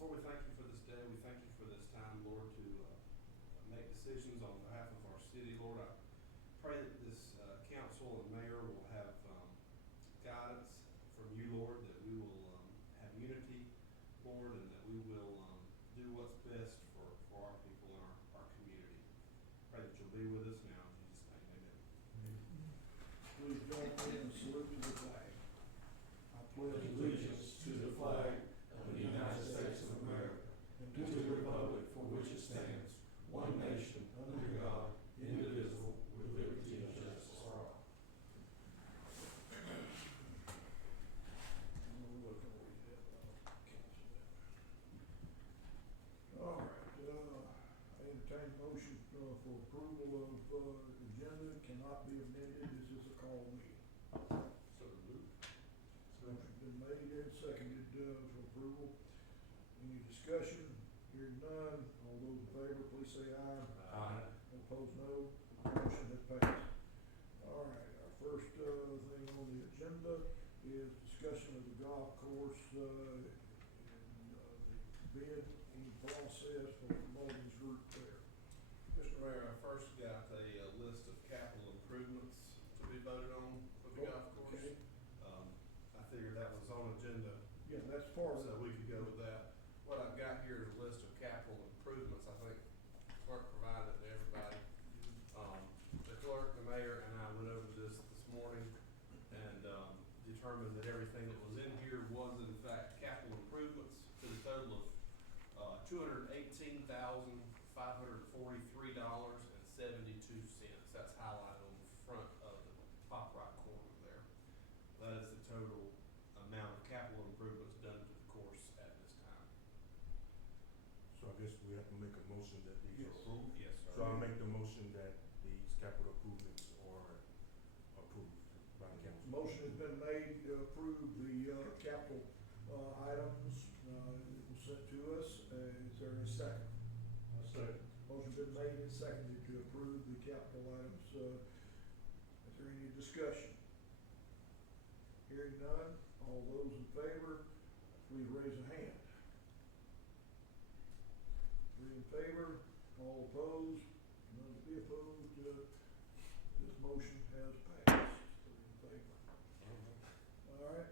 Lord, we thank you for this day. We thank you for this time, Lord, to make decisions on behalf of our city. Lord, I pray that this council and mayor will have guidance from you, Lord, that we will have unity, Lord, and that we will do what's best for our people and our community. Pray that you'll be with us now. In Jesus' name, amen. Please join me in the salute to the flag. I Pledge allegiance to the flag of the United States of America and to the republic for which it stands, one nation, under God, indivisible, with liberty and justice for all. All right, I entertain a motion for approval of agenda, cannot be amended, this is a call meeting. So moved. Motion been made and seconded for approval. Any discussion? Hearing none, all those in favor, please say aye. Aye. Opposed, no. Motion has passed. All right, our first thing on the agenda is discussion of the golf course and the bidding process for the Mullins Group there. Mr. Mayor, I first got a list of capital improvements to be voted on for the golf course. Okay. I figured that was on agenda, Yeah, that's part of so it. we could go with that. What I've got here is a list of capital improvements. I think the clerk provided it to everybody. The clerk, the mayor, and I went over this morning and determined that everything that was in here was in fact capital improvements to the total of $218,543.72. That's highlighted on the front of the top right corner there. That is the total amount of capital improvements done to the course at this time. So I guess we have to make a motion that these are Yes. approved. Yes, sir. So I'll make the motion that these capital improvements are approved by the council. Motion has been made to approve the capital items that was sent to us. Is there a second? I second. Motion been made and seconded to approve the capital items. Is there any discussion? Hearing none, all those in favor, please raise a hand. Three in favor, all opposed, none to be opposed. This motion has passed. Three in favor. All right,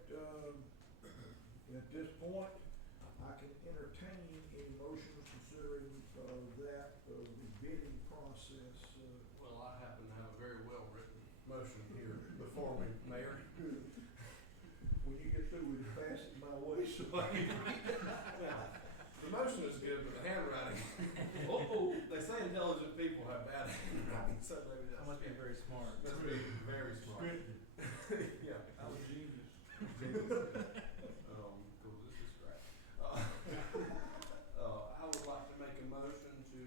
at this point, I can entertain any motions considering that, the bidding process. Well, I happen to have a very well-written motion here before me, Mayor. When you get through with it, pass it my way so I can read it. The motion is good, but the handwriting. They say intelligent people have bad handwriting, so maybe that's. I must be very smart. Must be very smart. Yeah. I was genius. Cool, this is great. I would like to make a motion to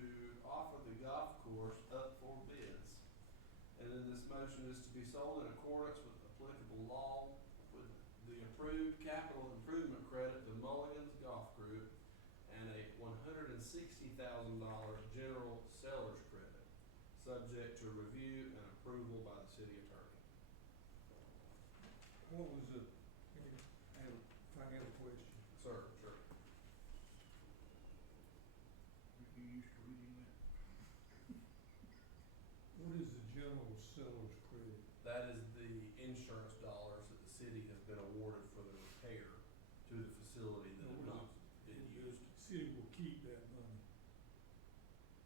offer the golf course up for bids. And then this motion is to be sold in accordance with applicable law with the approved capital improvement credit to Mulligan's Golf Group and a $160,000 general seller's credit, subject to review and approval by the city attorney. What was the, I have a financial question. Sir, sure. You used to reading that? What is the general seller's credit? That is the insurance dollars that the city has been awarded for the repair to the facility that have not been used. The city will keep that money.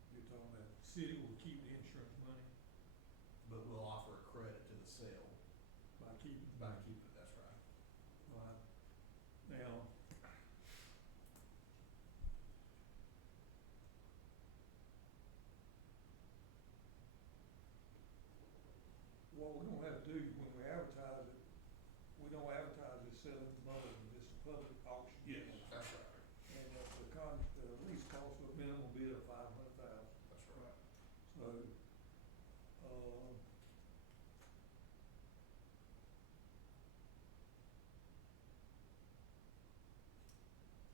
You're talking about, the city will keep the insurance money But we'll offer a credit to the sale by keeping. by keeping it, that's right. Right. Now, what we're gonna have to do when we advertise it, we don't advertise it selling the Mullins, it's a public auction. That's right, And the lease calls for a minimum bid of $500,000. that's right. So,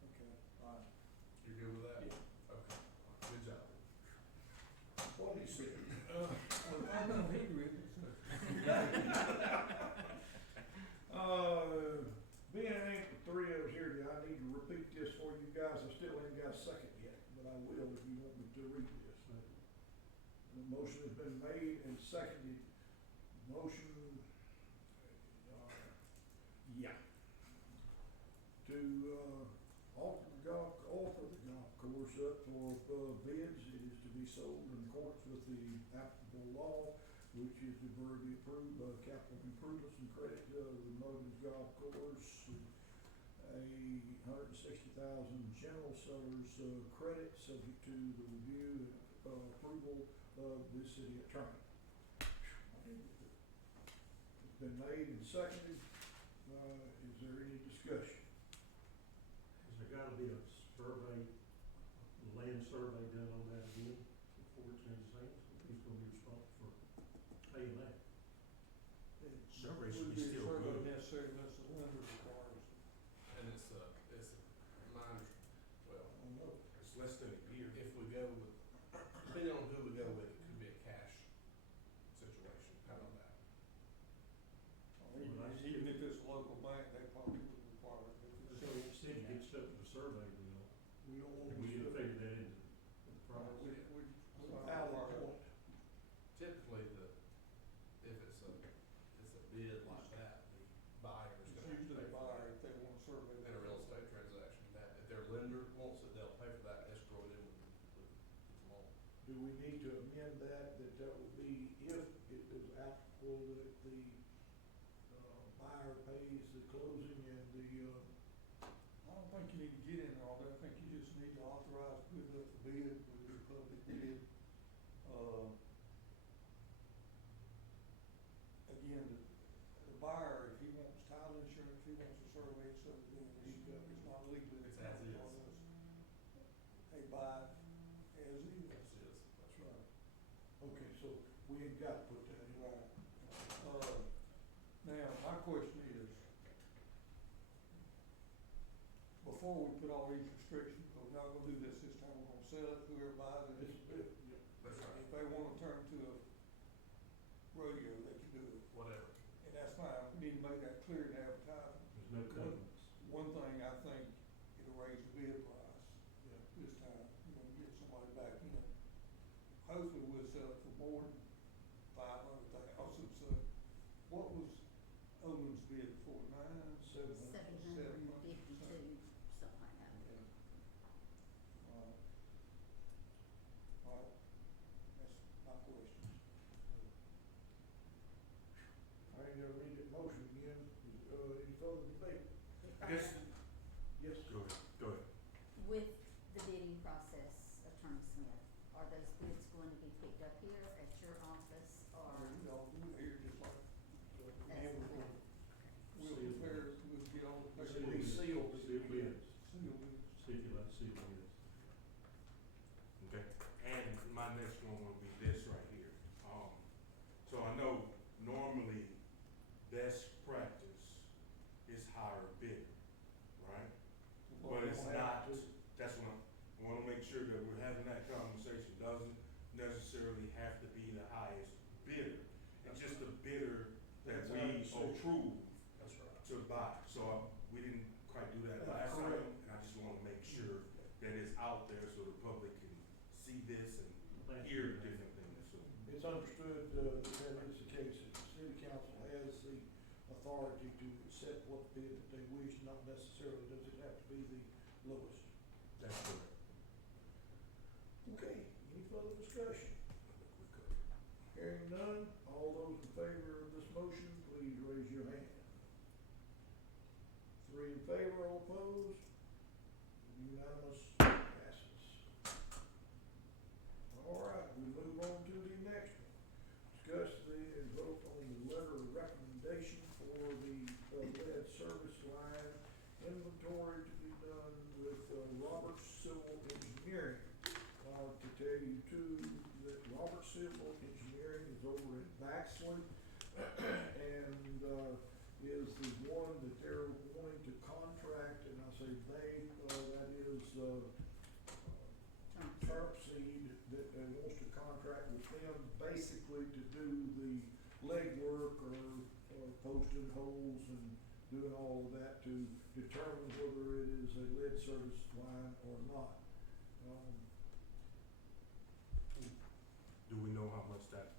okay, all right. You're good with that? Yeah. Okay, good job. What he said. Well, I'm gonna be with it, so. Being there ain't the three of us here, I need to repeat this for you guys. I still Yeah. To, offer the golf course up for, bids, it is to be sold in accordance with the applicable law, which is to be approved by capital improvements and credit, the Muggins Golf Course. A $160,000 general seller's, credit, subject to the review and, approval of the city attorney. It's been made and seconded. Is there any discussion? Has there gotta be a survey, land survey done on that again before it changes hands? Who's gonna be responsible for paying that? Survey should Would be a still survey good. necessary unless the lender requires. And it's a minor, well, I don't know. It's less than a year. if we go with, depending on who we go with, it could be a cash situation, how about that? Even if it's a local bank, they probably would require it. If So it's the city gets stuff with the survey, you know, We don't want and to. we didn't figure that into the so, price. we Valid point. Typically, if it's a bid like that, the buyer is It's gonna have to usually pay the for buyer, that. if they want a survey. In a real estate transaction, that, if their lender wants it, they'll pay for that, escrow it in with the loan. Do we need to amend that would be if it is applicable that the, buyer pays the closing and the, I don't think you need to get into all that, I think you just need to authorize, put it up for bid, with the public bid. Again, the buyer, if he wants title insurance, if he wants a survey and stuff, then it's not legally. It's as is. on us. They buy it as is. That's right. okay, so we ain't got to put that in. Right. Now, my question is, before we put all these restrictions, because we're not gonna do this time, we're gonna sell it, whoever buys it. It's, yeah. That's right. If they wanna turn to a rodeo, they can do it, Whatever. and that's fine, we need to make that clear in advertising. There's no covenants. One thing, I think it'll raise the bid price Yeah. this time, you know, get somebody back in. Hopefully we'll sell it for more than $500,000, so what was Olin's bid for, nine? 752, something like that. Yeah. All right, that's my questions. I ain't gonna read that motion again. Any further debate? If I guess- may, Yes. Go ahead. with the bidding process, Attorney Smith, are those bids going to be picked up here at your office or? Y'all do it here just like, That's And fine. we'll prepare, we'll get all the Sealed. paperwork. Sealed. Sealed bids, Seal bids. stipulate sealed bids. Okay, and my next one will be this right here. So I know normally best practice is hire a bidder, right? But it's We'll have not, to. that's what I wanna make sure that we're having that conversation, doesn't necessarily have to be the highest bidder. It's just the bidder that That's our we decision. approve That's right. to buy. So we didn't quite do that That's last time, correct. and I just wanna make sure that it's out there so the public can see this and Thank hear you. the different things, so. It's understood, that is the case, that the city council has the authority to accept what bid that they wish, not necessarily does it have to be the lowest. That's correct. Okay, any further discussion? I think we're covered. Hearing none, all those in favor of this motion, please raise your hand. 3 in favor, all opposed? Unanimous, passes. All right, we move on to the next one. Discuss and vote on the letter of recommendation for the lead service line inventory to be done with Roberts Civil Engineering. To tell you too, that Roberts Civil Engineering is over in Baxley and is the one that they're wanting to contract, and I say they, that is Terpseed that wants to contract with them basically to do the legwork or posting holes and doing all of that to determine whether it is a lead service line or not. Do we know how much that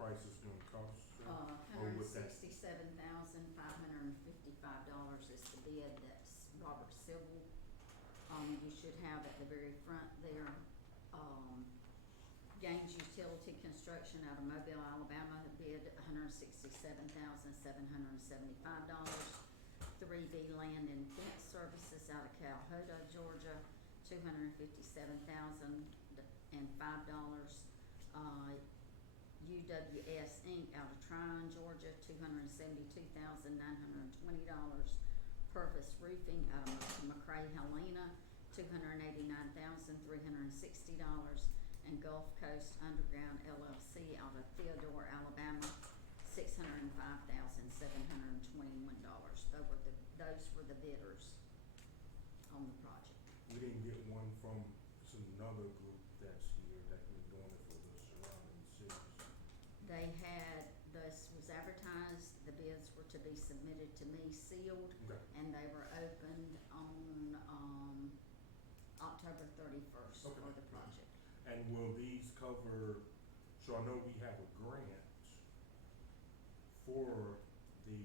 price is gonna cost? Or would that- $167,555 bid, that's Robert Civil. You should have at the very front there, Gaines Utility Construction out of Mobile, Alabama, bid $167,775. 3B Land and Fence Services out of Calhoda, Georgia, $257,005. UWS Inc. out of Tryon, Georgia, $272,920. Purvis Roofing out of McCray, Helena, $289,360. And Gulf Coast Underground LLC out of Theodore, Alabama, $605,721. Those were the bidders on the project. We didn't get one from another group that's here that was doing it for the surrounding cities. They had, this was advertised, the bids were to be submitted to me sealed, Okay. and they were opened on, October 31st Okay. for the project. And will these cover, so I know we have a grant for the,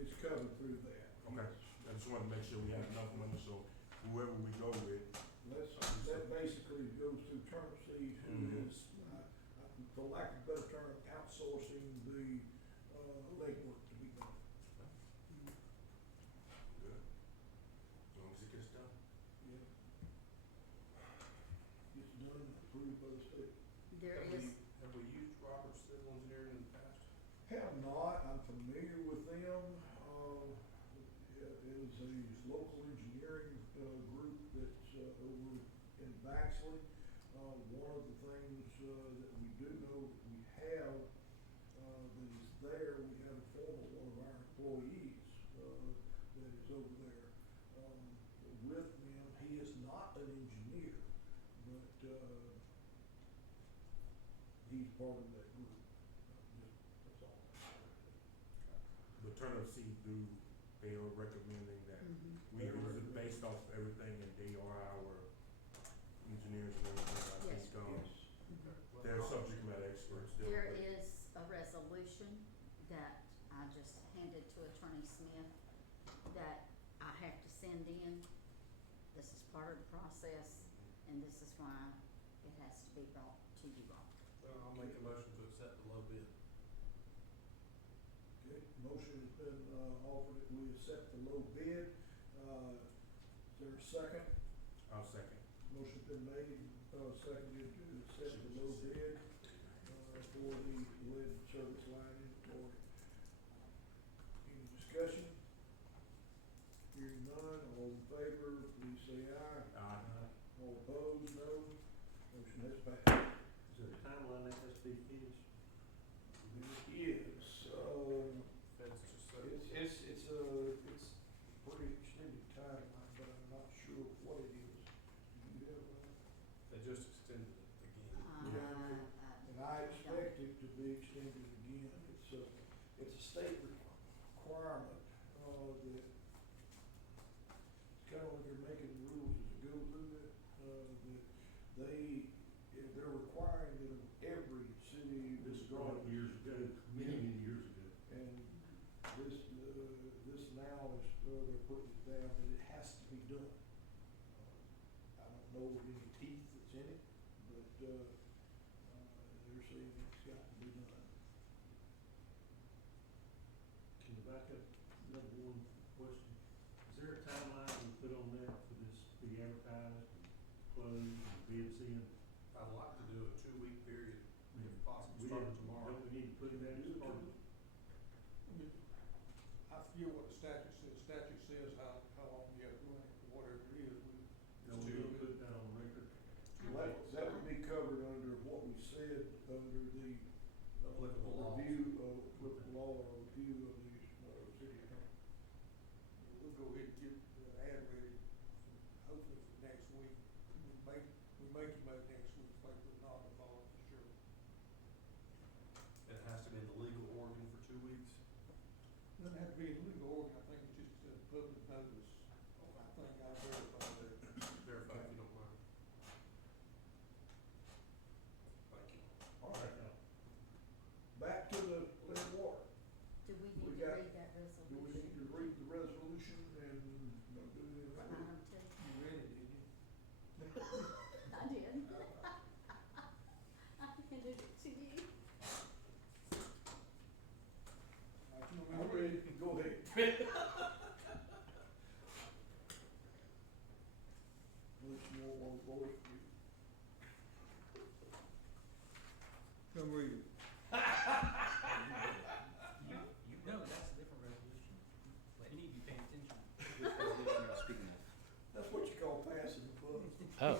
It's covered through that. okay, I just wanted to make sure we have enough money, so whoever we go with, That basically goes through Turnipseed, who Mhm. is, for lack of a better term, outsourcing the, legwork to be done. good, as long as it gets done. Yeah. Gets done and approved by the state. There Have is, Have we used Roberts Civil Engineering in the past? Have not, I'm familiar with them, it is a local engineering, group that's, over in Baxley. One of the things, that we do know that we have, that is there, we have a former one of our employees, that is over there, with them. He is not an engineer, but, he's part of that group. That's all. The Turnip Seed they are recommending that Mhm. we use it based off everything, and they are our engineers and everything, I Yes. think, Yes. they're subject matter experts. They'll- there is a resolution that I just handed to Attorney Smith that I have to send in. This is part of the process, and this is why it has to be brought to you all. Well, I'll make a motion to accept the low bid. Okay, motion has been, offered that we accept the low bid. Is there a second? I'll second. Motion's been made, seconded to accept the low bid, for the lead service line inventory. Any discussion? Hearing none, all in favor, please say aye. All opposed, no. Motion has passed. Is there a timeline that has to be finished? Yes, Feds just said. it's a pretty extended timeline, but I'm not sure what it is. Do you have, They just extended it again. and I expect it to be extended again. It's a state requirement, that it's kind of like they're making the rules as they go through it, that they're requiring that of every city. This brought up years ago, many years ago. And this now is, they're putting it down that it has to be done. I don't know of any teeth that's in it, but, they're saying it's got to be done. Can you back up another one question? Is there a timeline we put on that for this to be advertised and closed and bids in? I'd like to do a 2-week period, if possible, We starting didn't- tomorrow. Don't we need to put that as part of it? I forget what the statute says. Statute says how long you have to run it, or whatever it is. Don't we need to put that on record? That would be covered under what we said, under the, Applicable laws. review of, applicable law or review of the, city attorney. We'll go ahead and get the ad ready, hopefully for next week. We may come out next week, like we're not the following for sure. It has to be in the legal organ for 2 weeks. Doesn't have to be in legal organ, I think it's just a public notice. I think I verified that. Verify if you don't mind. Thank you. All right, back to the lead water. Do we We need to got- read that Do we need resolution? to resolution and don't do anything For with it. item two. You read it, didn't you? I did. I handed it to you. I'm ready, go ahead. Unless you want to vote, Come read it. You know, that's a different resolution. Like, you need to be paying attention. Which resolution are you speaking of? that's what you call passing the buck. Oh.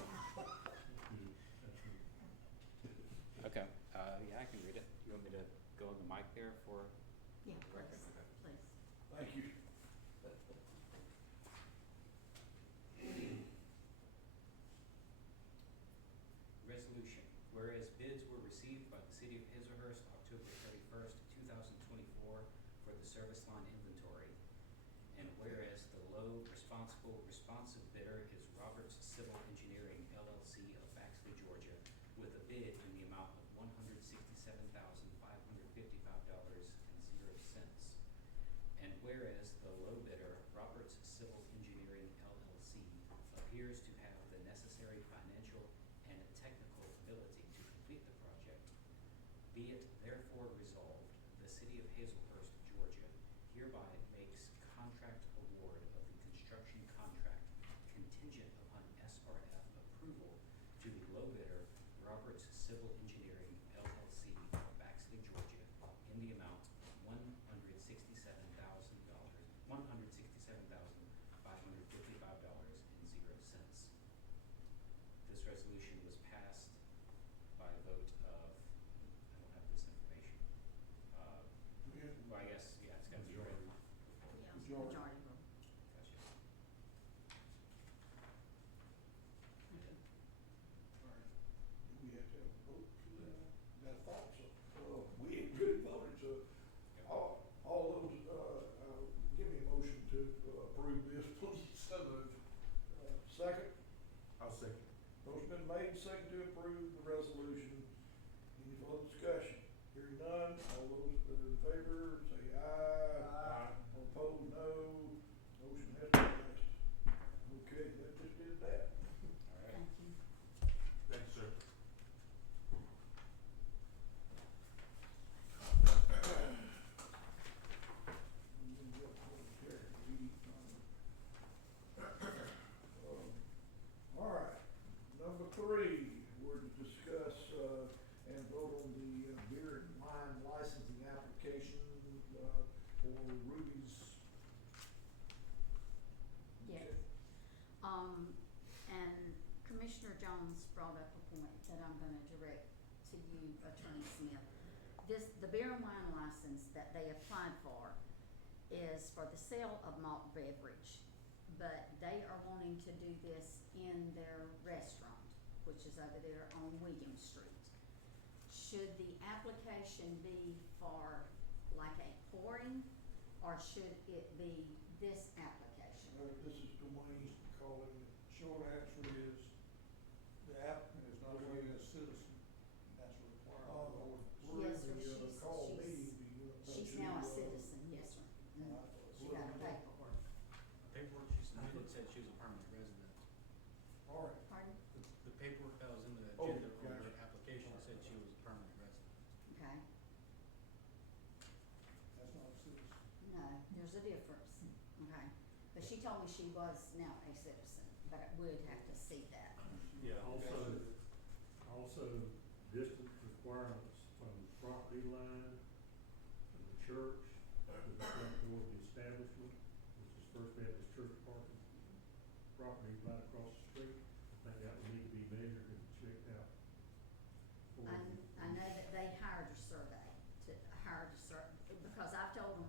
Okay, yeah, I can read it. You want me to go on the mic there for? Yeah, Record, please, okay. please. Thank you. Resolution, whereas bids were received by the city of Hazelhurst October 31st, 2024 for the service line inventory. And whereas the low responsive bidder is Roberts Civil Engineering LLC of Baxley, Georgia, with a bid in the amount of $167,555.00. And whereas the low bidder, Roberts Civil Engineering LLC, appears to have the necessary financial and technical ability to complete the project, be it therefore resolved, the city of Hazelhurst, Georgia, hereby makes contract award of the construction contract contingent upon SRF approval to the low bidder, Roberts Civil Engineering LLC of Baxley, Georgia, in the amount of $167,555.00. This resolution was passed by a vote of, I don't have this information. Well, I guess, yeah, it's gotta be right. Yeah, Majority. majority vote. Gotcha. Alright, do we have to have a vote for that? I thought so. Well, we ain't really voted, so all those, give me a motion to approve this, please. So moved. Second, I'll second. motion been made, second to approve the resolution. Any further discussion? Hearing none, all those in favor, say aye. Aye. All opposed, no. Motion has passed. Okay, that just did that. All right. Thank you. Thanks, sir. All right, number three, we're to discuss, and vote on the beer and wine licensing application, for Ruby's. Yes. And Commissioner Jones brought up a point that I'm gonna direct to you, Attorney Smith. The beer and wine license that they applied for is for the sale of malt beverage, but they are wanting to do this in their restaurant, which is over there on William Street. Should the application be for like a pouring, or should it be this application? This is Dwayne calling it. Short answer is, the applicant is not a U.S. citizen, and that's a requirement of the ordinance. Yes, sir, Ruby, she's- called me. She's now a citizen, yes, sir. She got a paperwork. The paperwork she submitted said she was a permanent resident. All right, Pardon? The paperwork that was in the Oh, agenda for gotcha. her application said she was a permanent resident. Okay. That's not a citizen. No, there's a difference, okay? But she told me she was now a citizen, but I would have to see that. Yeah, also distance requirements from the property line to the church, to the front door of the establishment, which is First Baptist Church parking property right across the street. I think that would need to be measured and checked out. before we- I know that they hired a survey, because I've told them,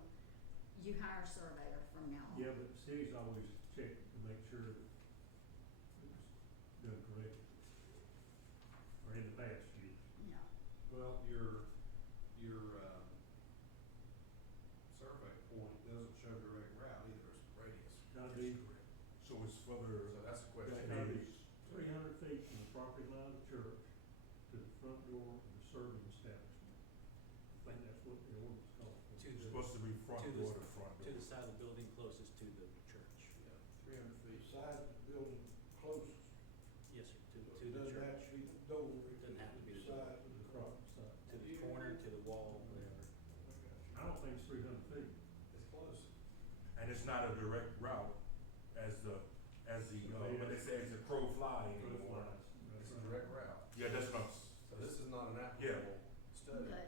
you hire a surveyor from now on. Yeah, but the city's always checked to make sure that it's done correctly. Or in the past, Yeah. Well, your survey point doesn't show direct route either, it's radius. gotta be, So it's further, So that's the question. gotta be 300 feet from the property line of the church to the front door of the serving establishment. I think that's what the ordinance calls for. To it's the- supposed to be front to the- door to front door. To the side of the building closest to 300 the feet. side of the building closest. Yes, sir, So to it the doesn't have church, to be the door, it Doesn't have to be the the door. side of the Across cross. the side. to the corner, to the wall, whatever. I don't think it's 300 feet. It's close. And it's not a direct route as the, when they say it's a crow fly anymore. It's a direct route. Yeah, that's what I'm, So this is not an applicable study. But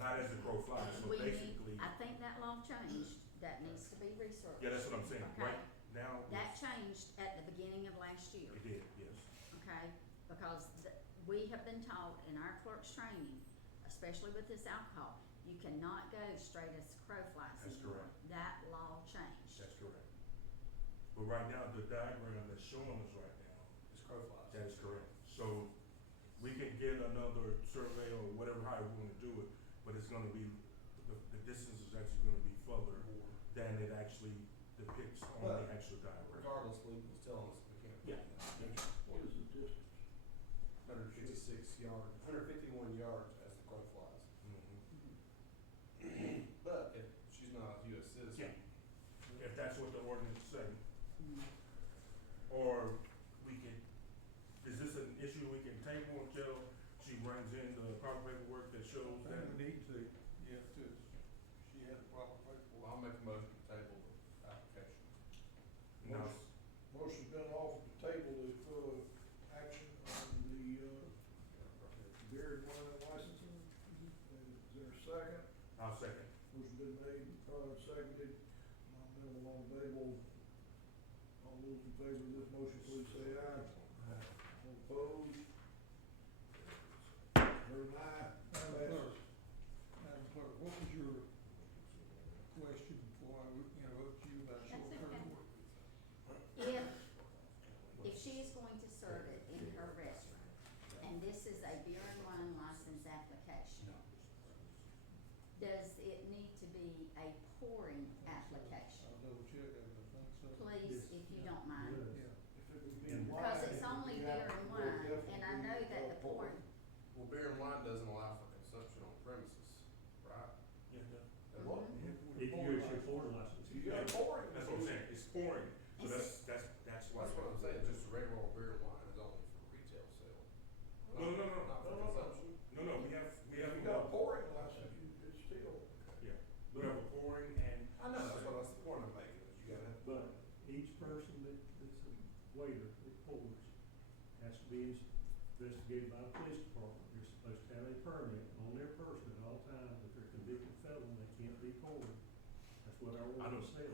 not as the crow flies, so we need, basically, I think that law changed, that needs to be researched. yeah, that's what I'm saying, Okay. right now, That changed at the beginning of last year, it did, yes. okay? Because we have been taught in our clerk's training, especially with this alcohol, you cannot go straight as crow flies That's anymore. correct. That law changed. That's correct. But right now, the diagram that's showing us right now, It's crow flies. that is correct. So, we can get another survey or whatever, how we wanna do it, but it's gonna be, the distance is actually gonna be further than it actually depicts on the But actual diagram. regardless, Luke was telling us we can't. Yeah. What is the distance? 156 yards, 151 yards as the crow flies. Mhm. But if she's not a US citizen. If that's what the ordinance say, Mm. or we can, is this an issue we can table until she brings in the proper paperwork that shows I that? think we need to, yeah, to, she had the proper Well, paperwork. I'll make a motion to table the application. No, Motion's been offered to table the, action on the, beer and wine licensing. Is there a second? I'll second. Motion been made, seconded, nominal on the table. All those in favor of this motion, please say aye. All opposed? Heard an aye. Madam Clerk, Madam Clerk, what was your question before I interrupt you about That's short-term okay. work? If she is going to serve it in her restaurant, and this is a beer and wine license application, does it need to be a pouring application? I'll double check, I think so. Please, if you don't mind. Yeah. If it would be And- wine, Because it's only you beer have to and go wine, definitely and I know that the pouring, Well, beer and wine doesn't allow for consumption on premises, right? Yeah, And what? Mhm. If you use your pouring license. You got a pouring. that's what I'm saying, it's pouring, so It's- that's why. That's what I'm saying, just a regular old beer and wine is only for retail sale. No, no, no. Not for No, no, no. consumption. No, no, we have, If you got a pouring license, it's still. yeah, we have a pouring and. I know, that's the point I'm making, is you gotta have. But each person that's a waiter that pours has to be investigated by the police department. They're supposed to have a permit on their person at all times. If they're convicted felon, they can't be pouring. That's what our I don't- ordinance says.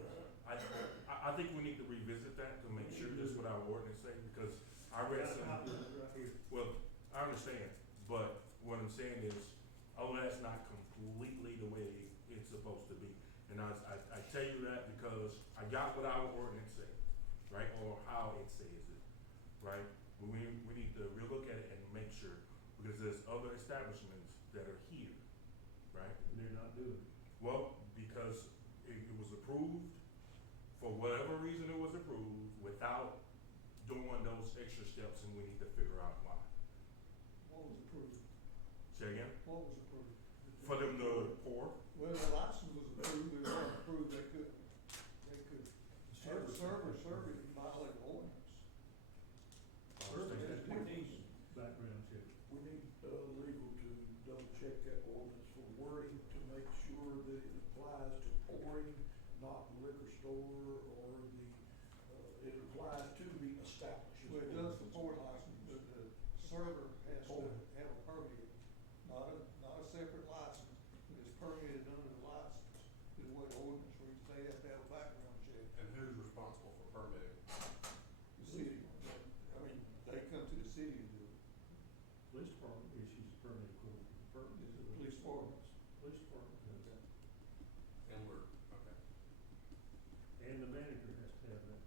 I think we need to revisit that to make sure that's what our ordinance say, because I read Got a some. copy of it right here. Well, I understand, but what I'm saying is, oh, that's not completely the way it's supposed to be. And I tell you that because I got what our ordinance say, right, or how it says it, right? But we need to relook at it and make sure, because there's other establishments that are here, right? And they're not doing it. Well, because it was approved, for whatever reason it was approved, without doing those extra steps, and we need to figure out why. What was approved? Say again? What was approved? For them to pour? Well, the license was approved, it wasn't approved, they could have a server in violate the ordinance. Certainly, There's we need difference. background check. We need, legal to double check that ordinance for wording to make sure that it applies to pouring, not the liquor store or the, it applies to the establishment. Well, it does support license, but the server has to have a permit, not a separate license, but it's permitted under the license, is what the ordinance reads, they have to have a background check. And who's responsible for permitting? The city, I mean, they come to the city and do it, Police department issues a permit according to the permit. it's the police department. Police department does that. And we're, okay. And the manager has to have that.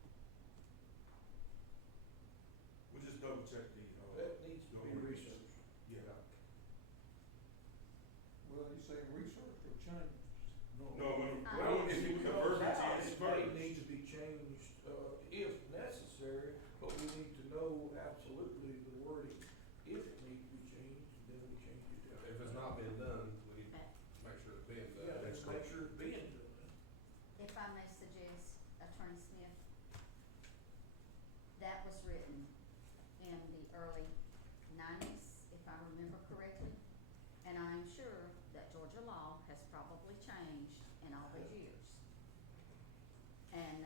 We just double check the, That needs to be researched. Yeah. Well, you say research or change? No, when, Uh, if you, the verbiage is It may verbiage. need to be changed, if necessary, but we need to know absolutely the wording. If it needs to be changed, then we change it. If it's not being done, we need to make sure it's being Yeah, done. just make sure it's being done. if I may suggest, Attorney Smith, early nineties, if I remember correctly. And I am sure that Georgia law has probably changed in all these years. And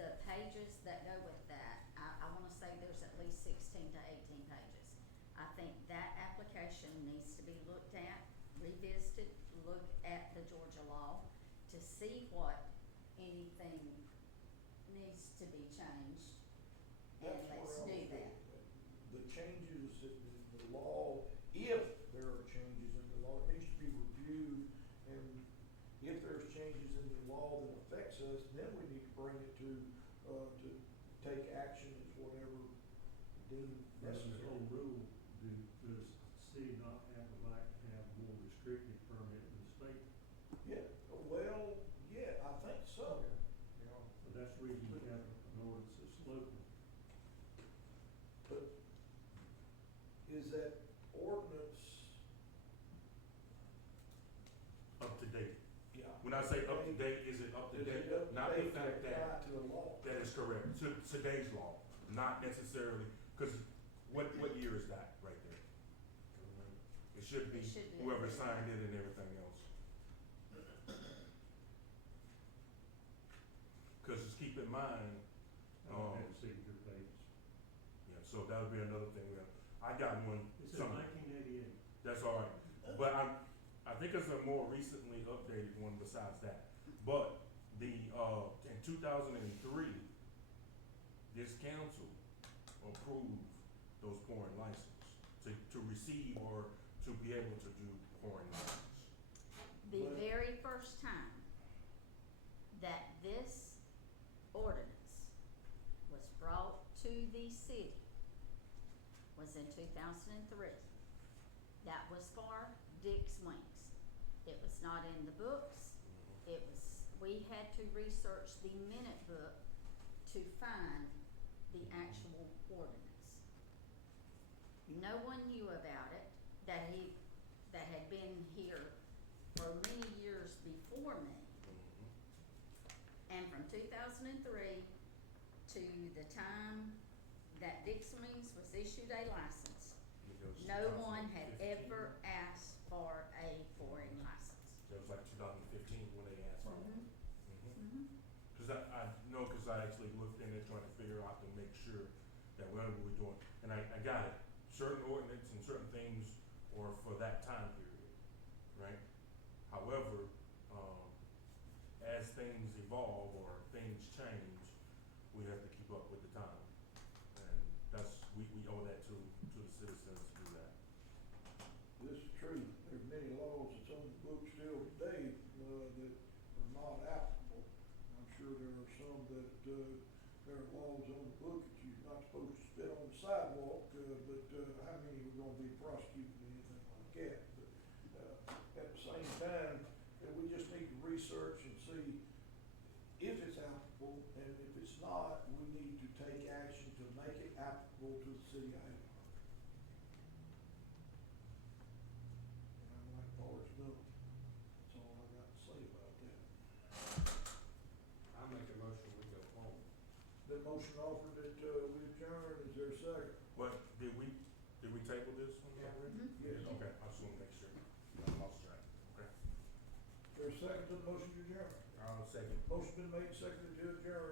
the pages that go with that, I wanna say there's at least 16 to 18 pages. I think that application needs to be looked at, revisited, look at the Georgia law to see what anything needs to be changed, and That's where let's I do was that. going. The changes in the law, if there are changes in the law, it needs to be reviewed, and if there's changes in the law that affects us, then we need to bring it to take action as whatever deemed That's the necessary. whole rule, does the city not have the right to have more restrictive permit than the state? Yeah, well, yeah, I think so. So that's the reason you have an ordinance that's local. But is that ordinance, Up to date. yeah. When I say up to date, is it up to Is date? it up to Not the date to fact that, apply to the law? that is correct, to today's law, not necessarily, cause what year is that right there? It should be It should be. whoever signed it and everything else. Cause just keep in mind, I don't have signature pages. yeah, so that would be another thing, I got one, It says some, 1988. that's all right, but I think it's a more recently updated one besides that. But the, in 2003, this council approved those pouring licenses to receive or to be able to do pouring licenses. The But- very first time that this ordinance was brought to the city was in 2003. That was for Dick's Wings. It was not in the books. It was, we had to research the minute book to find the actual ordinance. No one knew about it, that had been here for many years before me. And from 2003 to the time that Dick's Wings was issued a license, It was no one had 2015. ever asked for a pouring license. It was like 2015 when they asked for it. Mhm. Mhm. Mhm. Cause I know, cause I actually looked in there trying to figure out to make sure that whatever we're doing, and I got it, certain ordinance and certain things are for that time period, right? However, as things evolve or things change, we have to keep up with the time. And that's, we owe that to the citizens to do that. This is true. There's many laws that's on the books still today, that are not applicable. I'm sure there are some that, there are laws on the book that you're not supposed to spit on the sidewalk, but, how many are gonna be prosecuted or anything like that? But, at the same time, we just need to research and see if it's applicable, and if it's not, we need to take action to make it applicable to the city of Hayward. And I'm like Forrest Gump. That's all I got to say about that. I make a motion, we go home. The motion offered that, we adjourn, is there a second? What, did we table this one already? Mhm. Yes. Okay, I just wanna make sure, I lost track, okay? Is there a second to the motion to adjourn? I'll second. Motion been made, seconded to adjourn,